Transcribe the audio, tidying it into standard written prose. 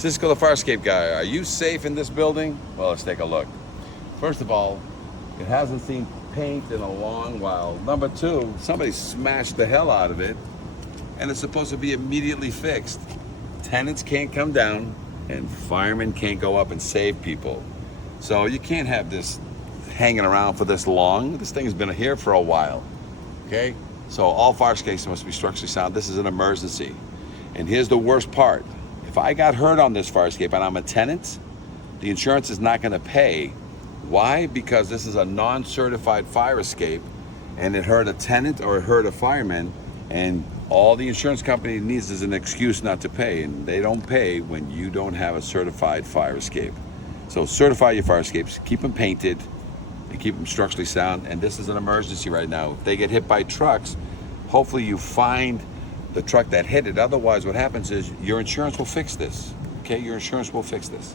Cisco the Farscape guy, are you safe in this building? Well, let's take a look. First of all, it hasn't seen paint in a long while. Number two, somebody smashed the hell out of it and it's supposed to be immediately fixed. Tenants can't come down and firemen can't go up and save people. So you can't have this hanging around for this long. This thing's been here for a while, okay? So all Farscapes must be structurally sound. This is an emergency. And here's the worst part. If I got hurt on this Farscape and I'm a tenant, the insurance is not gonna pay. Why? Because this is a non-certified fire escape and it hurt a tenant or it hurt a fireman, and all the insurance company needs is an excuse not to pay, and they don't pay when you don't have a certified fire escape. So certify your fire escapes, keep them painted, and keep them structurally sound. And this is an emergency right now. If they get hit by trucks, hopefully you find the truck that hit it. Otherwise, what happens is your insurance will fix this. Okay, your insurance will fix this.